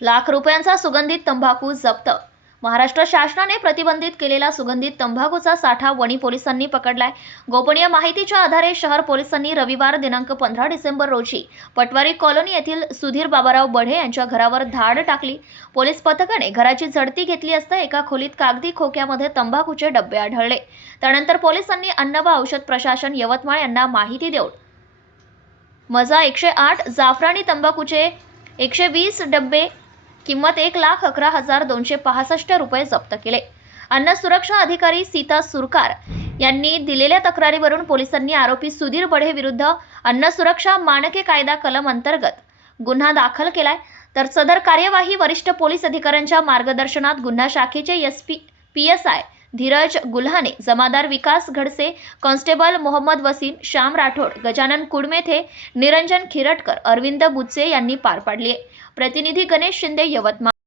लाख रुपयांचा सुगंधित तंबाखू जप्त. महाराष्ट्र शासनाने प्रतिबंधित केलेला सुगंधित तंबाखूचा साठा वणी पोलिसांनी पकडलाय. गोपनीय माहितीच्या आधारे शहर पोलिसांनी रविवार दिनांक पंधरा डिसेंबर रोजी पटवारी कॉलनी येथील सुधीर बाबाराव बढे यांच्या घरावर धाड टाकली. पोलीस पथकाने घराची झडती घेतली असता एका खोलीत कागदी खोक्यामध्ये तंबाखूचे डबे आढळले. त्यानंतर पोलिसांनी अन्न व औषध प्रशासन यवतमाळ यांना माहिती देऊन मजा एकशे आठ जाफराणी तंबाखूचे एकशे वीस डब्बे किंमत एक लाख अकरा हजार दोनशे पासष्ट रुपये जप्त केले. अन्न सुरक्षा अधिकारी सीता सुरकार यांनी दिलेल्या तक्रारीवरून पोलिसांनी आरोपी सुधीर बढे विरुद्ध अन्न सुरक्षा मानके कायदा कलम अंतर्गत गुन्हा दाखल केलाय. तर सदर कार्यवाही वरिष्ठ पोलीस अधिकाऱ्यांच्या मार्गदर्शनात गुन्हा शाखेचे S P P S I Dhiraj Gulhane Jamadar Vikas Ghadse constable Mohammed Wasim Shyam Rathod Gajanan Kudmethe Niranjan Khiratkar Arvind Bucche यांनी पार पाडली प्रतिनिधी गणेश शिंदे यवतमाळ.